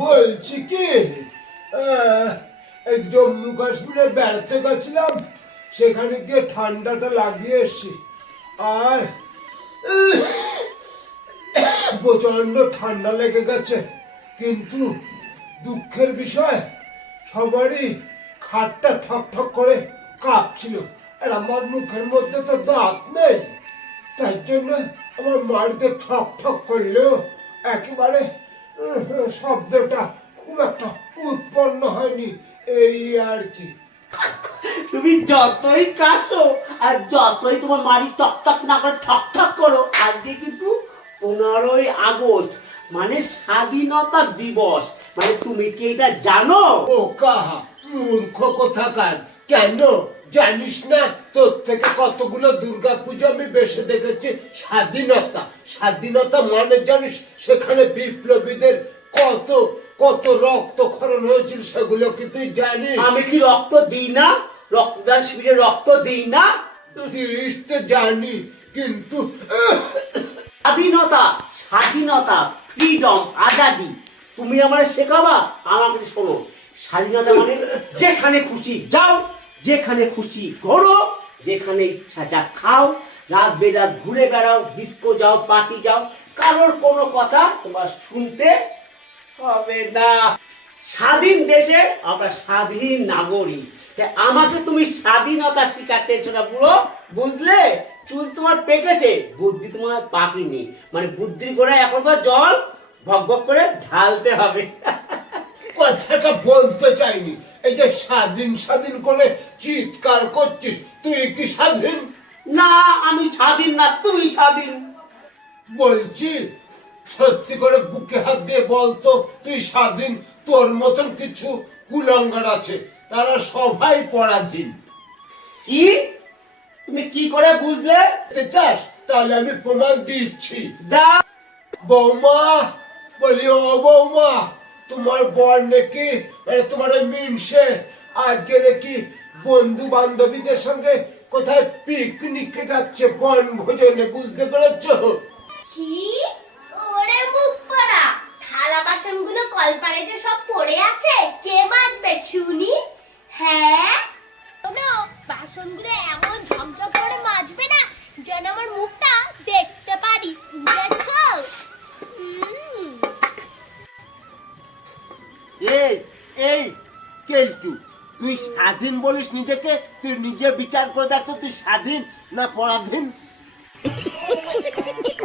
বলছি কি এই জম্মু কাশ্মীরে বেড়াতে গেছিলাম, সেখানে গিয়ে ঠান্ডাটা লাগিয়ে এসছি। আর প্রচন্ড ঠান্ডা লেগে গেছে, কিন্তু দুঃখের বিষয় সবারই খাটটা ঠক ঠক করে কাঁপছিল। আর আমার মুখের মধ্যে তো দাঁত নেই, তার জন্য আমার বাড়িতে ঠক ঠক করলেও একেবারে শব্দটা খুব একটা উৎপন্ন হয়নি, এই আর কি। তুমি যতই কাশো আর যতই তোমার মারি টক টক না করে ঠক ঠক করো, আজকে কিন্তু 15ই আগস্ট, মানে স্বাধীনতা দিবস। মানে তুমি কি এটা জানো? ও কাহা মূর্খ কোথাকার, কেন জানিস না? তোর থেকে কতগুলো দুর্গাপূজা আমি বেশি দেখেছি। স্বাধীনতা স্বাধীনতা মানে জানিস সেখানে বিপ্লবীদের কত কত রক্তক্ষরণ হয়েছিল, সেগুলো কি তুই জানিস? আমি কি রক্ত দিই না? রক্তদান শিবিরে রক্ত দিই না? দিস তো জানি, কিন্তু স্বাধীনতা, স্বাধীনতা, ফ্রিডম, আজাদি তুমি আমার শেখাবা? আমার কাছে শোনো, স্বাধীনতা মানে যেখানে খুশি যাও, যেখানে খুশি ঘোরো, যেখানে ইচ্ছা যা খাও, রাত বেরাত ঘুরে বেড়াও, ডিস্কো যাও, পার্টি যাও, কারোর কোনো কথা তোমার শুনতে হবে না। স্বাধীন দেশে আমরা স্বাধীন নাগরিক। আমাকে তুমি স্বাধীনতা শিখাতে এসো না বুড়ো, বুঝলে? চুল তোমার পেকেছে, বুদ্ধি তোমার পাকেনি। মানে বুদ্ধির গোড়ায় এখন তো জল ভক ভক করে ঢালতে হবে। কথাটা বলতে চাইনি। এই যে স্বাধীন স্বাধীন করে চিৎকার করছিস, তুই কি স্বাধীন? না, আমি স্বাধীন না, তুমি স্বাধীন। বলছি সত্যি করে বুকে হাত দিয়ে বলতো তুই স্বাধীন? তোর মতন কিছু কুলাঙ্গার আছে, তারা সবাই পরাধীন। কি? তুমি কি করে বুঝলে? চাস তাহলে আমি প্রমাণ দিচ্ছি। দা বৌমা, বলি ও বৌমা, তোমার বর নাকি মানে তোমার মিনসে আজকে নাকি বন্ধু বান্ধবীদের সঙ্গে কোথায় পিকনিকে যাচ্ছে, বনভোজনে, বুঝতে পেরেছো? কি? ওরে মুখ পড়া, থালা বাসনগুলো কলপাড়েতে সব পড়ে আছে, কে মাজবে শুনি? হ্যাঁ, শোনো, বাসনগুলো এমন ঝকঝক করে মাজবে না যেন আমার মুখটা দেখতে পারি, বুঝেছো? এই এই কেলটু, তুই স্বাধীন বলিস নিজেকে? তুই নিজে বিচার করে দেখ তো, তুই স্বাধীন না পরাধীন?